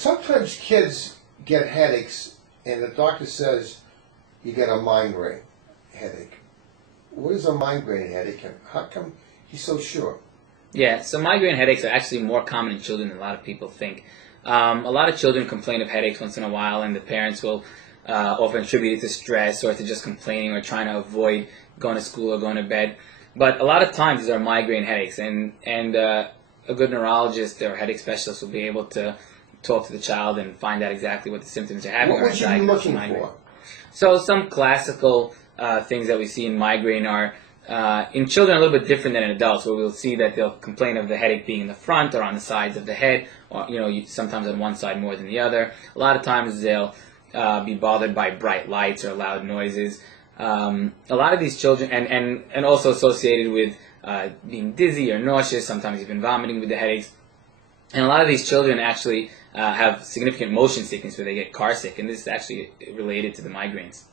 Sometimes kids get headaches, and the doctor says you get a migraine headache. What is a migraine headache, and how come he's so sure? Yeah, so migraine headaches are actually more common in children than a lot of people think. A lot of children complain of headaches once in a while, and the parents will often attribute it to stress or to just complaining or trying to avoid going to school or going to bed. But a lot of times these are migraine headaches, and a good neurologist or headache specialist will be able to talk to the child and find out exactly what the symptoms are having. What would you be looking for? So some classical things that we see in migraine are in children a little bit different than in adults, where we'll see that they'll complain of the headache being in the front or on the sides of the head, or sometimes on one side more than the other. A lot of times they'll be bothered by bright lights or loud noises. A lot of these children, and also associated with being dizzy or nauseous, sometimes even vomiting with the headaches. And a lot of these children actually have significant motion sickness where they get car sick, and this is actually related to the migraines.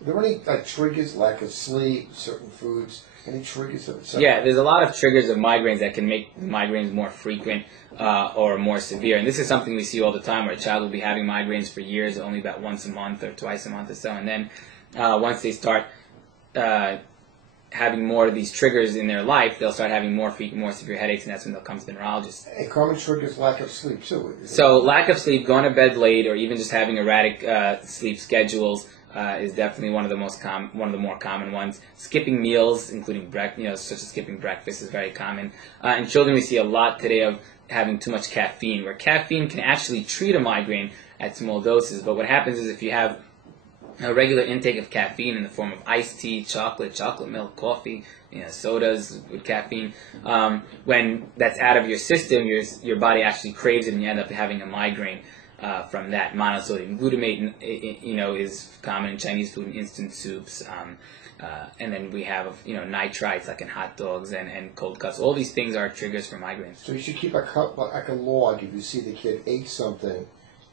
Are there any triggers, lack of sleep, certain foods, any triggers of it? Yeah, there's a lot of triggers of migraines that can make migraines more frequent or more severe. And this is something we see all the time, where a child will be having migraines for years, only about once a month or twice a month or so. And then once they start having more of these triggers in their life, they'll start having more frequent, more severe headaches, and that's when they'll come to the neurologist. A common trigger is lack of sleep, too. So lack of sleep, going to bed late, or even just having erratic sleep schedules is definitely one of the more common ones. Skipping meals, including such as skipping breakfast, is very common. In children, we see a lot today of having too much caffeine, where caffeine can actually treat a migraine at small doses. But what happens is if you have a regular intake of caffeine in the form of iced tea, chocolate milk, coffee, sodas with caffeine, when that's out of your system, your body actually craves it, and you end up having a migraine from that. Monosodium glutamate, is common in Chinese food and instant soups, and then we have nitrites like in hot dogs and cold cuts. All these things are triggers for migraines. So you should keep like a log. If you see the kid ate something,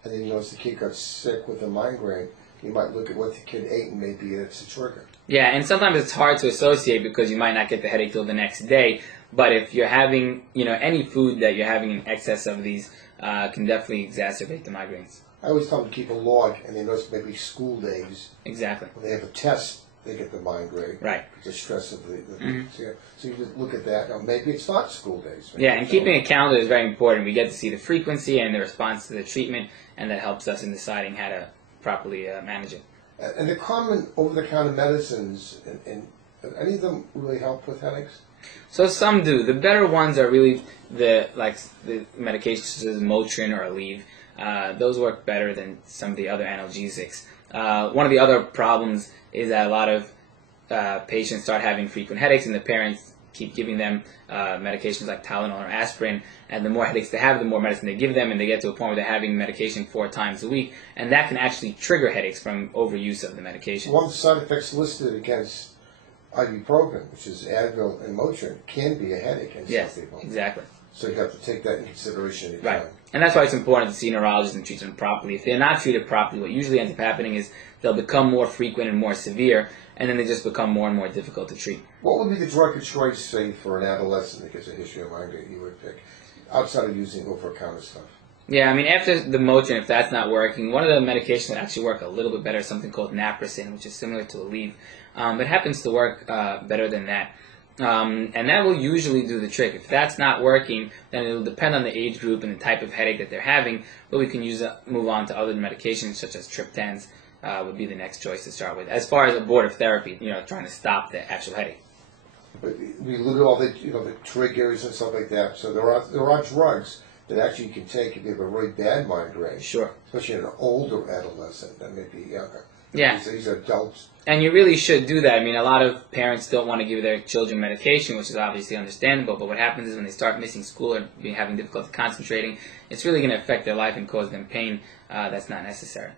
and then you notice the kid got sick with a migraine, you might look at what the kid ate, and maybe it's a trigger. Yeah, and sometimes it's hard to associate because you might not get the headache till the next day. But if you're having, any food that you're having in excess of these, can definitely exacerbate the migraines. I always tell them to keep a log, and they notice maybe school days. Exactly. When they have a test, they get the migraine. Right. The stress of the so you just look at that. Now, maybe it's not school days. Yeah, and keeping a calendar is very important. We get to see the frequency and the response to the treatment, and that helps us in deciding how to properly manage it. And the common over-the-counter medicines, and any of them really help with headaches? So some do. The better ones are really the medications such as Motrin or Aleve. Those work better than some of the other analgesics. One of the other problems is that a lot of patients start having frequent headaches, and the parents keep giving them medications like Tylenol or aspirin, and the more headaches they have, the more medicine they give them, and they get to a point where they're having medication 4 times a week, and that can actually trigger headaches from overuse of the medication. One of the side effects listed against ibuprofen, which is Advil and Motrin, can be a headache in some people. Exactly. So you have to take that into consideration. Right. And that's why it's important to see neurologists and treat them properly. If they're not treated properly, what usually ends up happening is they'll become more frequent and more severe, and then they just become more and more difficult to treat. What would be the drug of choice, say, for an adolescent that gets a history of migraine you would pick, outside of using over-the-counter stuff? Yeah, I mean, after the Motrin, if that's not working, one of the medications that actually work a little bit better is something called naproxen, which is similar to Aleve. It happens to work better than that. And that will usually do the trick. If that's not working, then it'll depend on the age group and the type of headache that they're having, but we can move on to other medications such as triptans would be the next choice to start with. As far as abortive therapy, trying to stop the actual headache. But we look at all the the triggers and stuff like that. So there are drugs that actually you can take if you have a really bad migraine. Sure. Especially in an older adolescent than maybe younger. Yeah. These are adults. And you really should do that. I mean, a lot of parents don't want to give their children medication, which is obviously understandable, but what happens is when they start missing school or having difficulty concentrating, it's really going to affect their life and cause them pain that's not necessary.